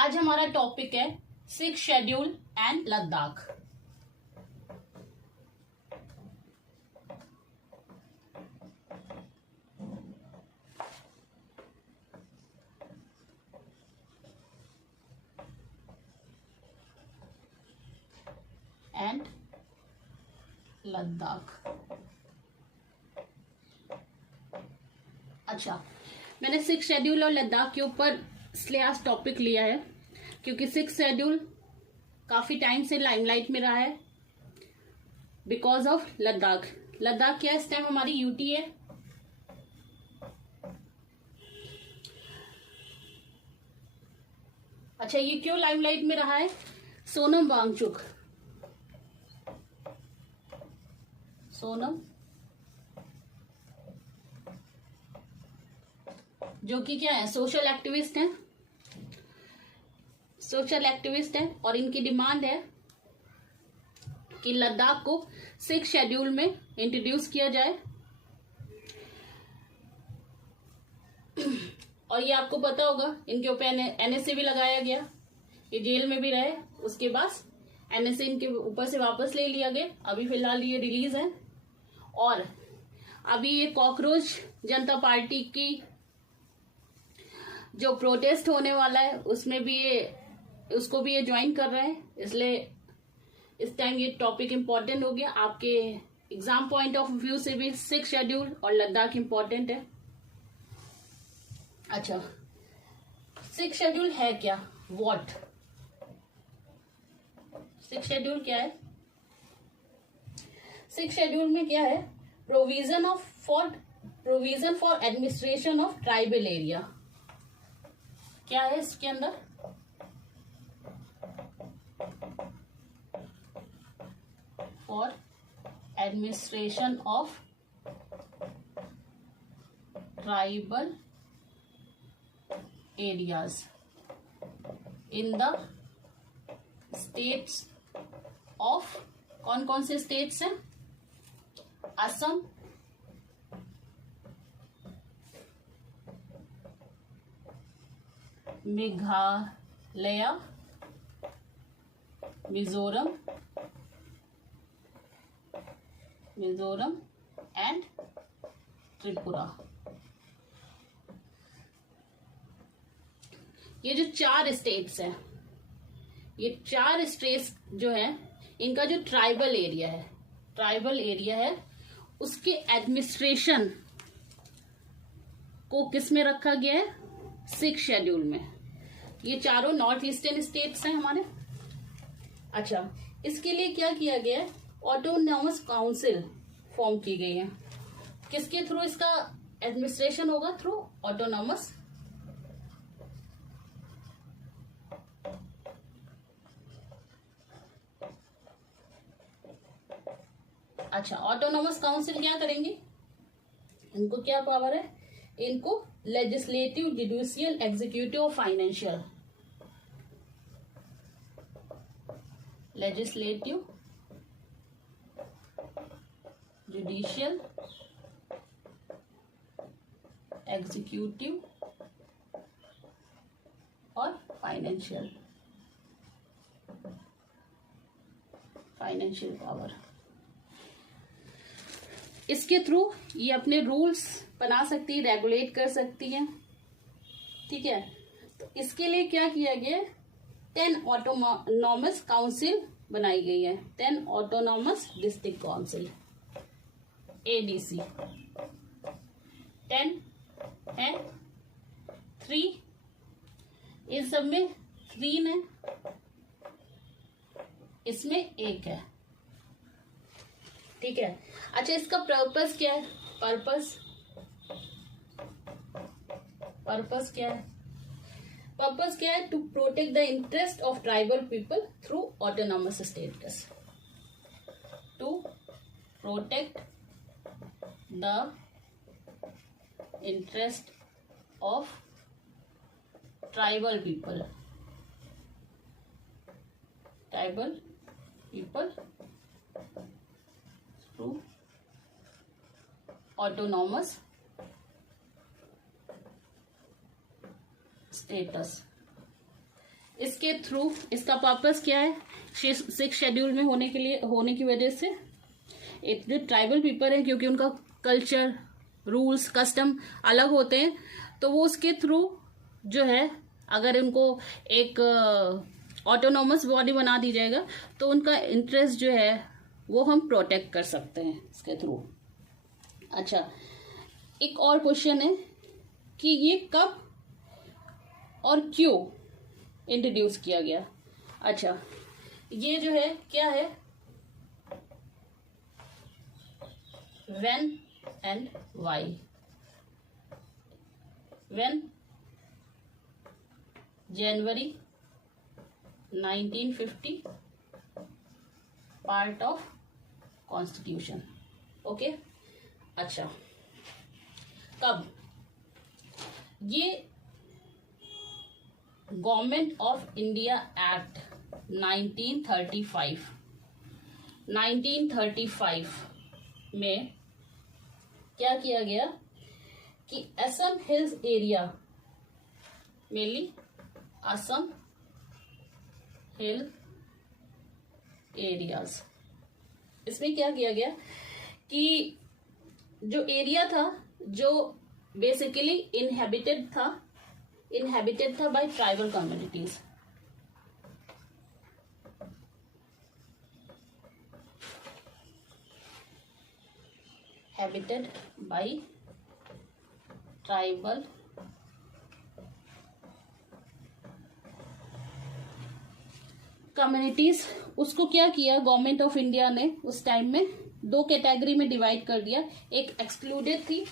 आज हमारा टॉपिक है six schedule and Ladakh. And Ladakh. अच्छा, मैंने सिक्स शेड्यूल और लद्दाख के ऊपर इसलिए आज टॉपिक लिया है क्योंकि सिक्स शेड्यूल काफी टाइम से लाइमलाइट में रहा है बिकॉज ऑफ लद्दाख। लद्दाख क्या इस टाइम हमारी यूटी है। अच्छा, ये क्यों लाइमलाइट में रहा है? सोनम वांगचुक, सोनम जो कि क्या है, सोशल एक्टिविस्ट हैं, सोशल एक्टिविस्ट है और इनकी डिमांड है कि लद्दाख को सिक्स शेड्यूल में इंट्रोड्यूस किया जाए। और ये आपको पता होगा, इनके ऊपर एनएसए भी लगाया गया, ये जेल में भी रहे, उसके बाद एनएसए इनके ऊपर से वापस ले लिया गया। अभी फिलहाल ये रिलीज है। और अभी ये कॉकरोच जनता पार्टी की जो प्रोटेस्ट होने वाला है उसमें भी उसको भी ये ज्वाइन कर रहे हैं, इसलिए इस टाइम ये टॉपिक इम्पोर्टेंट हो गया। आपके एग्जाम पॉइंट ऑफ व्यू से भी सिक्स शेड्यूल और लद्दाख इम्पोर्टेंट है। अच्छा, सिक्स शेड्यूल है क्या? व्हाट सिक्स शेड्यूल क्या है? सिक्स शेड्यूल में क्या है? Provision for administration of tribal area. क्या है इसके अंदर? For administration of tribal areas in the states of, कौन कौन से स्टेट्स हैं? असम, मेघालय, मिजोरम एंड त्रिपुरा। ये जो चार स्टेट्स हैं, ये चार स्टेट्स जो है, इनका जो ट्राइबल एरिया है उसके एडमिनिस्ट्रेशन को किस में रखा गया है? सिक्स शेड्यूल में। ये चारों नॉर्थ ईस्टर्न स्टेट्स हैं हमारे। अच्छा, इसके लिए क्या किया गया है? ऑटोनॉमस काउंसिल फॉर्म की गई है। किसके थ्रू इसका एडमिनिस्ट्रेशन होगा? थ्रू ऑटोनॉमस अच्छा, ऑटोनॉमस काउंसिल क्या करेंगे? इनको क्या पावर है? इनको लेजिस्लेटिव, जुडिशियल, एग्जीक्यूटिव और फाइनेंशियल, लेजिस्लेटिव, जुडिशियल, एग्जीक्यूटिव और फाइनेंशियल पावर। इसके थ्रू ये अपने रूल्स बना सकती है, रेगुलेट कर सकती है। ठीक है, तो इसके लिए क्या किया गया? 10 ऑटोनॉमस काउंसिल बनाई गई है। 10 ऑटोनॉमस डिस्ट्रिक्ट काउंसिल, ADC 10 है। 3 इन सब में 3 है, इसमें 1 है। ठीक है। अच्छा, इसका पर्पस क्या है? पर्पस क्या है? पर्पस क्या है? To protect the interest of tribal people through autonomous status. To protect the interest of tribal people through autonomous status. इसके थ्रू, इसका पर्पस क्या है, 6 शेड्यूल में होने की वजह से एक जो ट्राइबल पीपल है, क्योंकि उनका कल्चर, रूल्स, कस्टम अलग होते हैं, तो वो उसके थ्रू जो है, अगर उनको एक ऑटोनोमस बॉडी बना दी जाएगा तो उनका इंटरेस्ट जो है वो हम प्रोटेक्ट कर सकते हैं इसके थ्रू। अच्छा, एक और क्वेश्चन है कि ये कब और क्यों इंट्रोड्यूस किया गया। अच्छा, ये जो है क्या है, when and why. When, January 1950, part of constitution. Okay, अच्छा, कब ये गवर्नमेंट ऑफ इंडिया एक्ट 1935 में क्या किया गया कि Assam hills area, mainly Assam हिल एरियाज, इसमें क्या किया गया कि जो एरिया था जो बेसिकली इनहेबिटेड था bye tribal communities, habited bye tribal communities, उसको क्या किया गवर्नमेंट ऑफ इंडिया ने उस टाइम में 2 कैटेगरी में डिवाइड कर दिया। एक एक्सक्लूडेड थी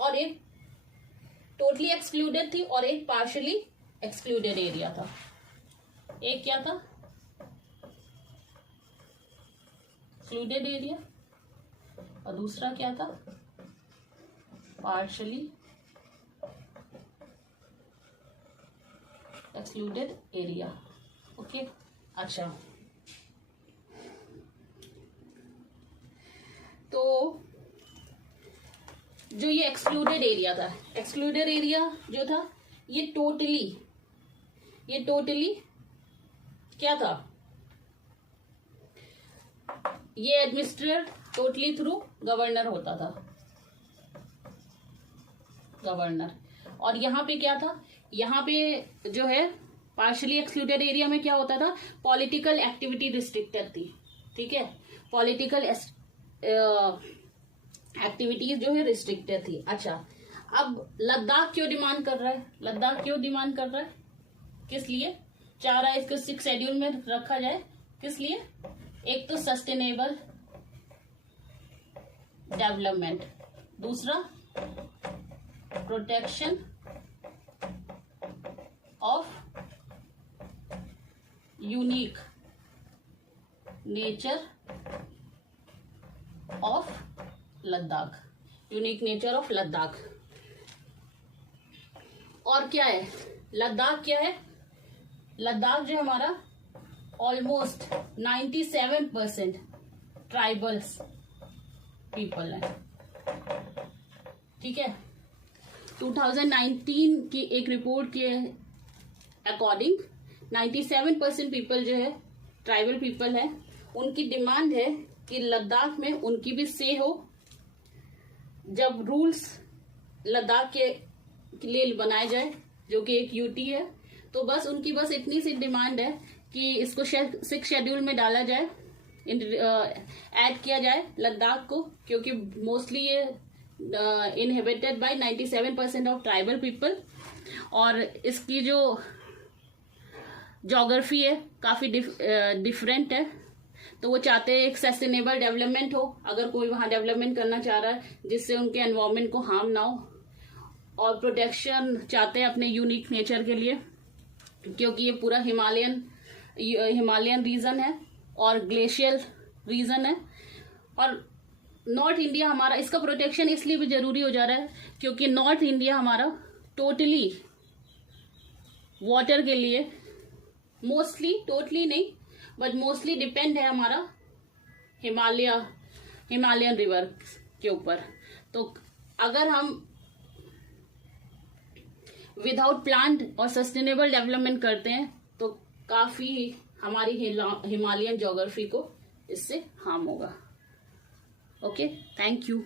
और एक टोटली एक्सक्लूडेड थी और एक पार्शियली एक्सक्लूडेड एरिया था। एक क्या था, एक्सक्लूडेड एरिया, और दूसरा क्या था, पार्शियली एक्सक्लूडेड एरिया। ओके, अच्छा, तो जो ये एक्सक्लूडेड एरिया था, एक्सक्लूडेड एरिया जो था ये टोटली क्या था, ये एडमिनिस्ट्रेट टोटली थ्रू गवर्नर होता था, गवर्नर। और यहाँ पे क्या था, यहाँ पे जो है पार्शियली एक्सक्लूडेड एरिया में क्या होता था, पॉलिटिकल एक्टिविटी रिस्ट्रिक्टेड थी, ठीक है, पॉलिटिकल एक्टिविटीज जो है रिस्ट्रिक्टेड थी। अच्छा, अब लद्दाख क्यों डिमांड कर रहा है, लद्दाख क्यों डिमांड कर रहा है, किस लिए चाह रहा है इसको 6 शेड्यूल में रखा जाए, किस लिए, एक तो सस्टेनेबल डेवलपमेंट, दूसरा protection of unique nature of Ladakh, unique nature of Ladakh. और क्या है लद्दाख, क्या है लद्दाख जो हमारा ऑलमोस्ट 97% ट्राइबल्स पीपल है, ठीक है। 2019 की एक रिपोर्ट के अकॉर्डिंग 97% पीपल जो है ट्राइबल पीपल है, उनकी डिमांड है कि लद्दाख में उनकी भी से हो। जब रूल्स लद्दाख के लिए बनाए जाए, जो कि एक यूटी है, तो बस उनकी बस इतनी सी डिमांड है कि इसको 6 शेड्यूल में डाला जाए, ऐड किया जाए लद्दाख को, क्योंकि मोस्टली ये inhabited bye 97% of tribal people, और इसकी जो ज्योग्राफी है काफी डिफरेंट है। तो वो चाहते हैं एक सस्टेनेबल डेवलपमेंट हो, अगर कोई वहां डेवलपमेंट करना चाह रहा है जिससे उनके एनवायरमेंट को हार्म ना हो, और प्रोटेक्शन चाहते हैं अपने यूनिक नेचर के लिए, क्योंकि ये पूरा हिमालयन रीजन है और ग्लेशियल रीजन है। और नॉर्थ इंडिया हमारा, इसका प्रोटेक्शन इसलिए भी जरूरी हो जा रहा है क्योंकि नॉर्थ इंडिया हमारा टोटली वाटर के लिए मोस्टली, टोटली नहीं बट मोस्टली डिपेंड है हमारा हिमालयन रिवर के ऊपर। तो अगर हम विदाउट प्लांट और सस्टेनेबल डेवलपमेंट करते हैं तो काफी हमारी हिमालयन ज्योग्राफी को इससे हार्म होगा। Okay, thank you.